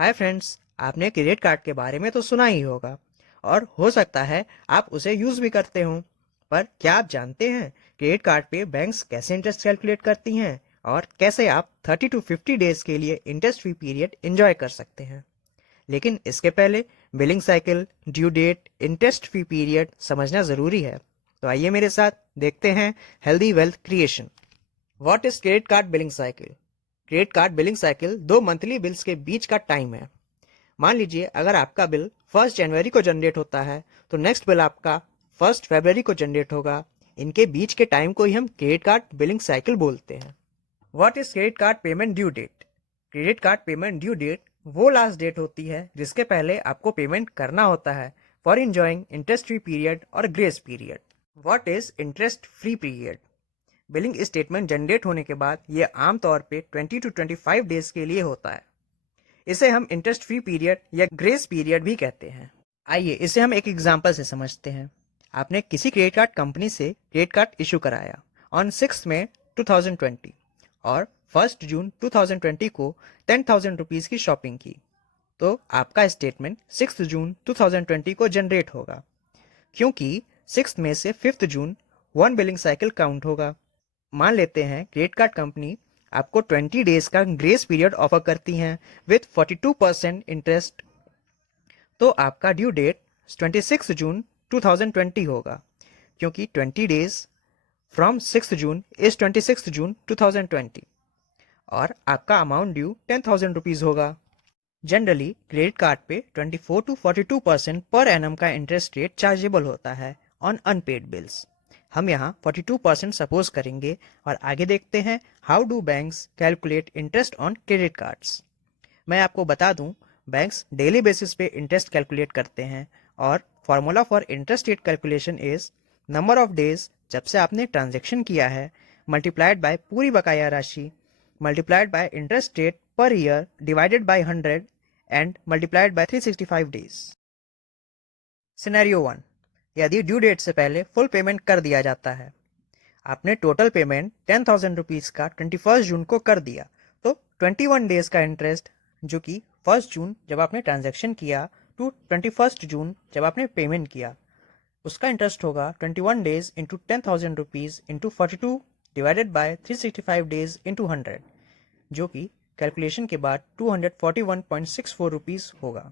Hi friends, आपने credit card के बारे में तो सुना ही होगा और हो सकता है आप उसे यूज़ भी करते हो। पर क्या आप जानते हैं क्रेडिट कार्ड पे बैंक्स कैसे इंटरेस्ट कैलकुलेट करती हैं और कैसे आप 30 टू 50 डेज के लिए इंटरेस्ट फ्री पीरियड एंजॉय कर सकते हैं। लेकिन इसके पहले billing cycle, due date, interest free period समझना ज़रूरी है। तो आइए मेरे साथ देखते हैं healthy wealth creation. What is credit card billing cycle? Credit card billing cycle दो मंथली बिल्स के बीच का टाइम है। मान लीजिए अगर आपका बिल 1 जनवरी को जनरेट होता है तो नेक्स्ट बिल आपका 1 फरवरी को जनरेट होगा। इनके बीच के टाइम को ही हम क्रेडिट कार्ड बिलिंग साइकिल बोलते हैं। What is credit card payment due date? Credit card payment due date वो लास्ट डेट होती है जिसके पहले आपको पेमेंट करना होता है for enjoying interest free period और grace period. What is interest free period? Billing statement generate होने के बाद ये आमतौर पे 20 टू 25 डेज के लिए होता है। इसे हम इंटरेस्ट फ्री पीरियड या ग्रेस पीरियड भी कहते हैं। आइए इसे हम एक एग्जांपल से समझते हैं। आपने किसी क्रेडिट कार्ड कंपनी से क्रेडिट कार्ड इशू कराया ऑन 6 मई 2020 और 1 जून 2020 को 10,000 रुपीज़ की शॉपिंग की। तो आपका स्टेटमेंट 6 जून 2020 को जनरेट होगा, क्योंकि 6 मई से 5 जून वन बिलिंग साइकिल काउंट होगा। मान लेते हैं क्रेडिट कार्ड कंपनी आपको 20 डेज का ग्रेस पीरियड ऑफर करती हैं विथ 42% इंटरेस्ट। तो आपका ड्यू डेट 26 जून 2020 होगा, क्योंकि 20 डेज फ्रॉम 6 जून इज 26 जून 2020 और आपका अमाउंट ड्यू 10,000 रुपीज़ होगा। जनरली क्रेडिट कार्ड पे 24 टू 42% पर एनम का इंटरेस्ट रेट चार्जेबल होता है ऑन अनपेड बिल्स। हम यहाँ 42% सपोज करेंगे और आगे देखते हैं how do banks calculate interest on credit cards. मैं आपको बता दूं, बैंक्स डेली बेसिस पे इंटरेस्ट कैलकुलेट करते हैं और formula for interest rate calculation is number of days जब से आपने ट्रांजेक्शन किया है मल्टीप्लाइड बाय पूरी बकाया राशि multiplied by interest rate per year divided by 100 and multiplied by 365 days. Scenario 1, यदि ड्यू डेट से पहले फुल पेमेंट कर दिया जाता है। आपने टोटल पेमेंट 10,000 रुपीज़ का 21 जून को कर दिया, तो 21 डेज का इंटरेस्ट जो कि 1 जून जब आपने ट्रांजैक्शन किया टू 21 जून जब आपने पेमेंट किया, उसका इंटरेस्ट होगा 21 days into 10,000 rupees into 42 divided by 365 days into 100, जो कि कैलकुलेशन के बाद 241.64 रुपीज़ होगा।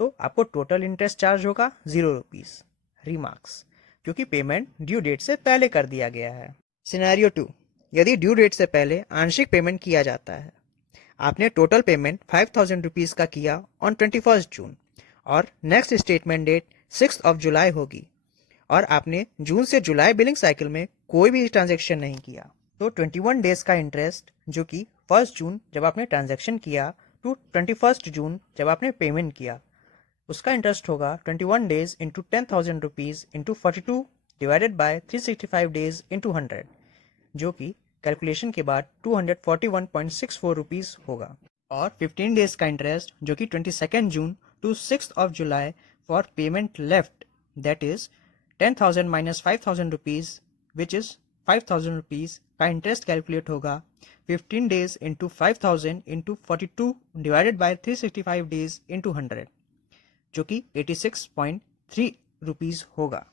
तो आपको टोटल इंटरेस्ट चार्ज होगा 0 रुपीज़। रिमार्क्स, क्योंकि पेमेंट ड्यू डेट से पहले कर दिया गया है। सिनेरियो 2, यदि ड्यू डेट से पहले आंशिक पेमेंट किया जाता है। आपने टोटल पेमेंट 5,000 रुपीज़ का किया ऑन 21 जून और नेक्स्ट स्टेटमेंट डेट 6 जुलाई होगी और आपने जून से जुलाई बिलिंग साइकिल में कोई भी ट्रांजेक्शन नहीं किया। तो 21 डेज का इंटरेस्ट जो कि 1 जून जब आपने ट्रांजेक्शन किया टू 21 जून जब आपने पेमेंट किया, उसका इंटरेस्ट होगा 21 days into 10,000 rupees into 42 divided by 365 days into 100, जो कि कैलकुलेशन के बाद 241.64 रुपीज़ होगा। और 15 डेज का इंटरेस्ट जो कि 22 June to 6 July for payment left, that is 10,000 minus 5,000 rupees which is 5,000 rupees का इंटरेस्ट कैलकुलेट होगा 15 days into 5,000 into 42 divided by 365 days into 100, जो कि 86.3 रुपीज़ होगा।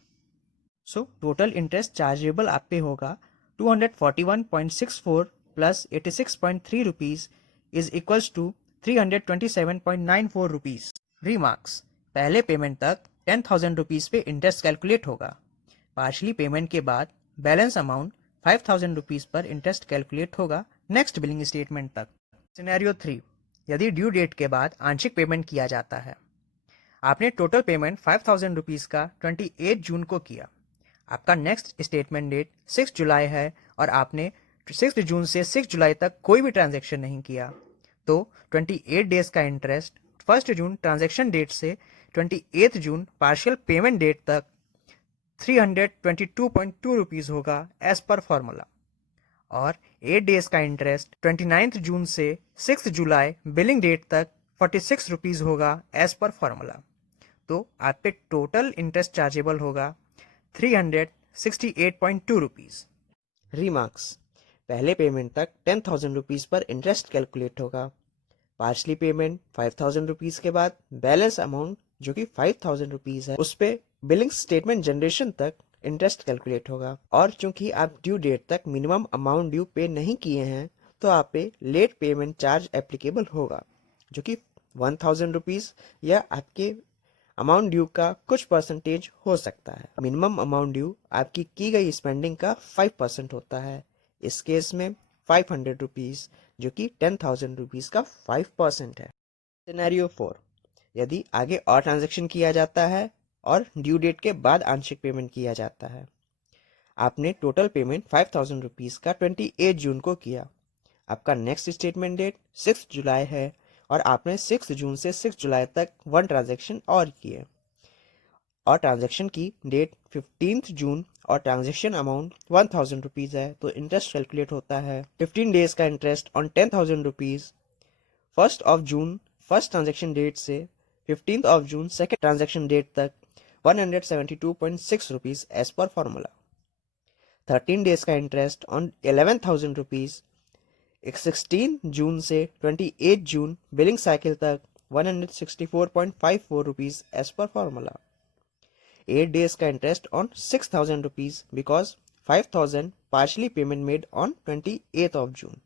सो टोटल इंटरेस्ट चार्जेबल आप पे होगा 241.64 plus 86.3 rupees is equals to 327.94 rupees. Remarks, पहले payment तक 10,000 रुपीज़ पे इंटरेस्ट कैलकुलेट होगा। पार्शली पेमेंट के बाद बैलेंस अमाउंट 5,000 रुपीज़ पर इंटरेस्ट कैलकुलेट होगा नेक्स्ट बिलिंग स्टेटमेंट तक। सिनेरियो 3, यदि ड्यू डेट के बाद आंशिक पेमेंट किया जाता है। आपने टोटल पेमेंट 5,000 रुपीज़ का 28 जून को किया। आपका नेक्स्ट स्टेटमेंट डेट 6 जुलाई है और आपने 6 जून से 6 जुलाई तक कोई भी ट्रांजैक्शन नहीं किया। तो 28 डेज का इंटरेस्ट 1 जून ट्रांजैक्शन डेट से 28 जून पार्शियल पेमेंट डेट तक 322.2 रुपीज़ होगा एज पर फॉर्मूला। और 8 डेज का इंटरेस्ट 29 जून से 6 जुलाई बिलिंग डेट तक 46 रुपीज़ होगा एज पर फॉर्मूला। तो आप पे टोटल इंटरेस्ट चार्जेबल होगा 368.2 रुपीज़। रिमार्क्स, पहले पेमेंट तक 10,000 रुपीज़ पर इंटरेस्ट कैलकुलेट होगा। पार्शली पेमेंट 5000 रुपीज़ के बाद बैलेंस अमाउंट जो कि 5000 रुपीज़ है उस पे बिलिंग स्टेटमेंट जनरेशन तक इंटरेस्ट कैलकुलेट होगा। और चूंकि आप ड्यू डेट तक मिनिमम अमाउंट ड्यू पे नहीं किए हैं तो आप पे लेट पेमेंट चार्ज एप्लीकेबल होगा जो कि 1000 रुपीज़ या आपके अमाउंट ड्यू का कुछ परसेंटेज हो सकता है। मिनिमम अमाउंट ड्यू आपकी की गई स्पेंडिंग का 5% होता है। इस केस में 500 रुपीज़ जो कि 10,000 रुपीज़ का 5% है। सिनेरियो 4, यदि आगे और ट्रांजैक्शन किया जाता है और ड्यू डेट के बाद आंशिक पेमेंट किया जाता है। आपने टोटल पेमेंट 5,000 रुपीज़ का 28 जून को किया। आपका नेक्स्ट स्टेटमेंट डेट 6 जुलाई है और आपने 6 जून से 6 जुलाई तक 1 ट्रांजैक्शन और किए और ट्रांजैक्शन की डेट 15 जून और ट्रांजैक्शन अमाउंट 1000 रुपीज़ है तो इंटरेस्ट कैलकुलेट होता है 15 डेज का interest on 10,000 rupees 1st of June first transaction date से 15th of June second transaction date तक 172.6 rupees as per formula. 13 days का इंटरेस्ट ऑन 11,000 रुपीज़ 16 जून से 28 जून बिलिंग साइकिल तक 164.54 rupees as per formula. 8 days का interest on 6,000 rupees because 5,000 partially payment made on 28th of June.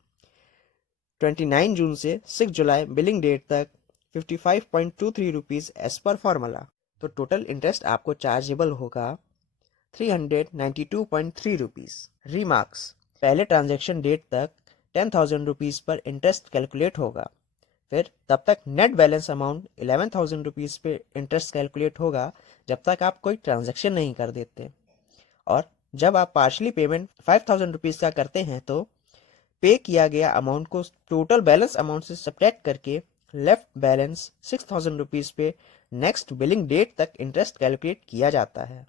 29 June से 6 July billing date तक 55.23 rupees as per formula. तो total interest आपको chargeable होगा 392.3 rupees. Remarks, पहले transaction date तक 10,000 rupees पर interest calculate होगा, फिर तब तक नेट बैलेंस अमाउंट 11,000 रुपीज़ पे इंटरेस्ट कैलकुलेट होगा जब तक आप कोई ट्रांजैक्शन नहीं कर देते। और जब आप पार्शली पेमेंट 5,000 रुपीज़ का करते हैं तो पे किया गया अमाउंट को टोटल बैलेंस अमाउंट से सब्ट्रैक्ट करके लेफ्ट बैलेंस 6,000 रुपीज़ पे नेक्स्ट बिलिंग डेट तक इंटरेस्ट कैलकुलेट किया जाता है।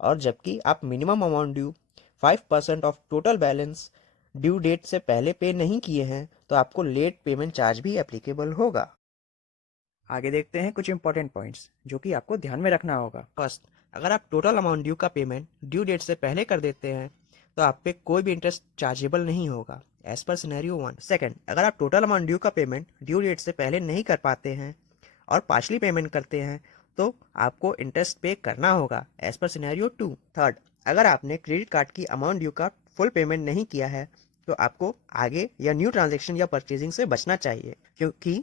और जबकि आप minimum amount due 5% of total balance due date से पहले पे नहीं किए हैं तो आपको लेट पेमेंट चार्ज भी एप्लीकेबल होगा। आगे देखते हैं कुछ इंपॉर्टेंट पॉइंट्स जो कि आपको ध्यान में रखना होगा। फर्स्ट, अगर आप टोटल अमाउंट ड्यू का पेमेंट ड्यू डेट से पहले कर देते हैं तो आप पे कोई भी इंटरेस्ट चार्जेबल नहीं होगा एज पर सिनेरियो 1। सेकंड, अगर आप टोटल अमाउंट ड्यू का पेमेंट ड्यू डेट से पहले नहीं कर पाते हैं और पार्शली पेमेंट करते हैं तो आपको इंटरेस्ट पे करना होगा एज पर सिनेरियो 2। थर्ड, अगर आपने क्रेडिट कार्ड की अमाउंट ड्यू का फुल पेमेंट नहीं किया है तो आपको आगे या न्यू ट्रांजेक्शन या परचेजिंग से बचना चाहिए क्योंकि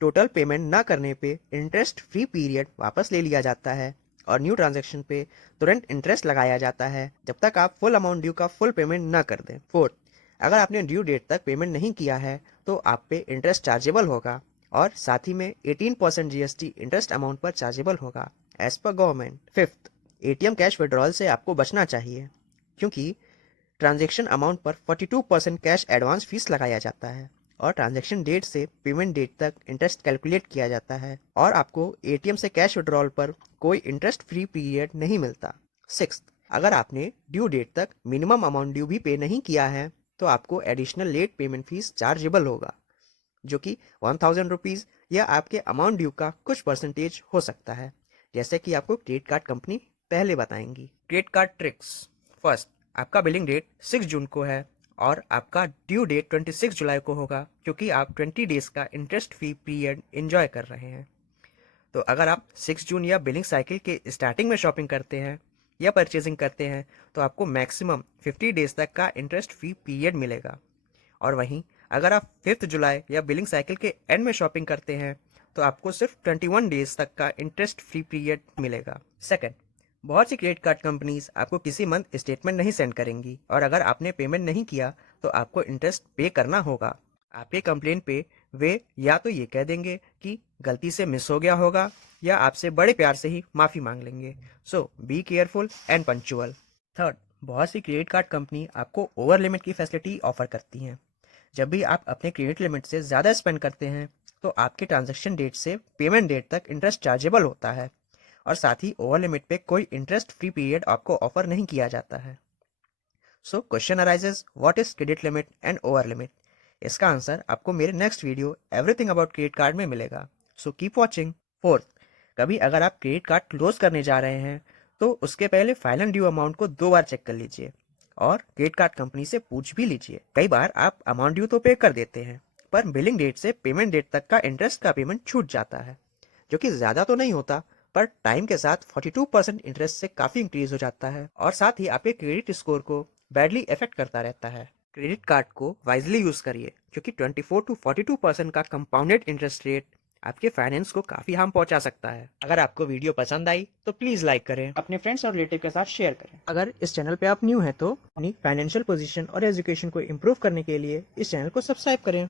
टोटल पेमेंट ना करने पे इंटरेस्ट फ्री पीरियड वापस ले लिया जाता है और न्यू ट्रांजैक्शन पे तुरंत इंटरेस्ट लगाया जाता है जब तक आप फुल अमाउंट ड्यू का फुल पेमेंट ना कर दें। फोर्थ, अगर आपने ड्यू डेट तक पेमेंट नहीं किया है तो आप पे इंटरेस्ट चार्जेबल होगा और साथ ही में 18% जीएसटी इंटरेस्ट अमाउंट पर चार्जेबल होगा as per government. Fifth, ATM cash withdrawal से आपको बचना चाहिए क्योंकि ट्रांजैक्शन अमाउंट पर 42% कैश एडवांस फीस लगाया जाता है और ट्रांजैक्शन डेट से पेमेंट डेट तक इंटरेस्ट कैलकुलेट किया जाता है और आपको एटीएम से कैश विड्रॉल पर कोई इंटरेस्ट फ्री पीरियड नहीं मिलता। सिक्स्थ, अगर आपने ड्यू डेट तक मिनिमम अमाउंट ड्यू भी पे नहीं किया है तो आपको additional late payment fees chargeable होगा जो कि 1,000 रुपीज़ या आपके अमाउंट ड्यू का कुछ परसेंटेज हो सकता है जैसे कि आपको क्रेडिट कार्ड कंपनी पहले बताएंगी। Credit card tricks. फर्स्ट, आपका बिलिंग डेट 6 जून को है और आपका ड्यू डेट 26 जुलाई को होगा क्योंकि आप 20 डेज का इंटरेस्ट फ्री पीरियड एंजॉय कर रहे हैं। तो अगर आप 6 जून या बिलिंग साइकिल के स्टार्टिंग में शॉपिंग करते हैं या परचेजिंग करते हैं तो आपको मैक्सिमम 50 डेज तक का इंटरेस्ट फ्री पीरियड मिलेगा। और वहीं अगर आप 5 जुलाई या बिलिंग साइकिल के एंड में शॉपिंग करते हैं तो आपको सिर्फ 21 डेज तक का इंटरेस्ट फ्री पीरियड मिलेगा। सेकंड, बहुत सी क्रेडिट कार्ड कंपनीज आपको किसी मंथ स्टेटमेंट नहीं सेंड करेंगी और अगर आपने पेमेंट नहीं किया तो आपको इंटरेस्ट पे करना होगा। आपके कंप्लेन पे वे या तो ये कह देंगे कि गलती से मिस हो गया होगा या आपसे बड़े प्यार से ही माफ़ी मांग लेंगे। So be careful and punctual. Third, बहुत सी क्रेडिट कार्ड कंपनी आपको ओवर लिमिट की फैसिलिटी ऑफर करती हैं। जब भी आप अपने क्रेडिट लिमिट से ज़्यादा स्पेंड करते हैं तो आपके ट्रांजैक्शन डेट से पेमेंट डेट तक इंटरेस्ट चार्जेबल होता है और साथ ही ओवर लिमिट पे कोई इंटरेस्ट फ्री पीरियड आपको ऑफर नहीं किया जाता है। So question arises, what is credit limit and over limit? इसका आंसर आपको मेरे next video everything about credit card में मिलेगा। So keep watching. फोर्थ, कभी अगर आप क्रेडिट कार्ड क्लोज करने जा रहे हैं तो उसके पहले फाइनल ड्यू अमाउंट को 2 बार चेक कर लीजिए और क्रेडिट कार्ड कंपनी से पूछ भी लीजिए। कई बार आप अमाउंट ड्यू तो पे कर देते हैं पर बिलिंग डेट से पेमेंट डेट तक का इंटरेस्ट का पेमेंट छूट जाता है, जो कि ज़्यादा तो नहीं होता, पर टाइम के साथ 42% इंटरेस्ट से काफ़ी इंक्रीज हो जाता है और साथ ही आपके क्रेडिट स्कोर को बैडली इफेक्ट करता रहता है। क्रेडिट कार्ड को वाइजली यूज़ करिए, क्योंकि 24 टू 42% का कंपाउंडेड इंटरेस्ट रेट आपके फाइनेंस को काफ़ी हार्म पहुंचा सकता है। अगर आपको वीडियो पसंद आई तो प्लीज़ लाइक करें, अपने फ्रेंड्स और रिलेटिव के साथ शेयर करें। अगर इस चैनल पे आप न्यू हैं तो अपनी फाइनेंशियल पोजीशन और एजुकेशन को इम्प्रूव करने के लिए इस चैनल को सब्सक्राइब करें।